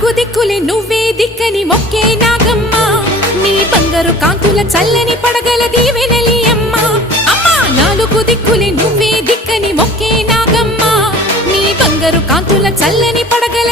నాలుగు దిక్కులే నువ్వే దిక్కని మొక్కే నాగమ్మ నీ బంగారు కాంతుల చల్లని పడగల దీవెనలి అమ్మ అమ్మా నాలుగు దిక్కులే నువ్వే దిక్కని మొక్కే నాగమ్మ నీ బంగారు కాంతుల చల్లని పడగల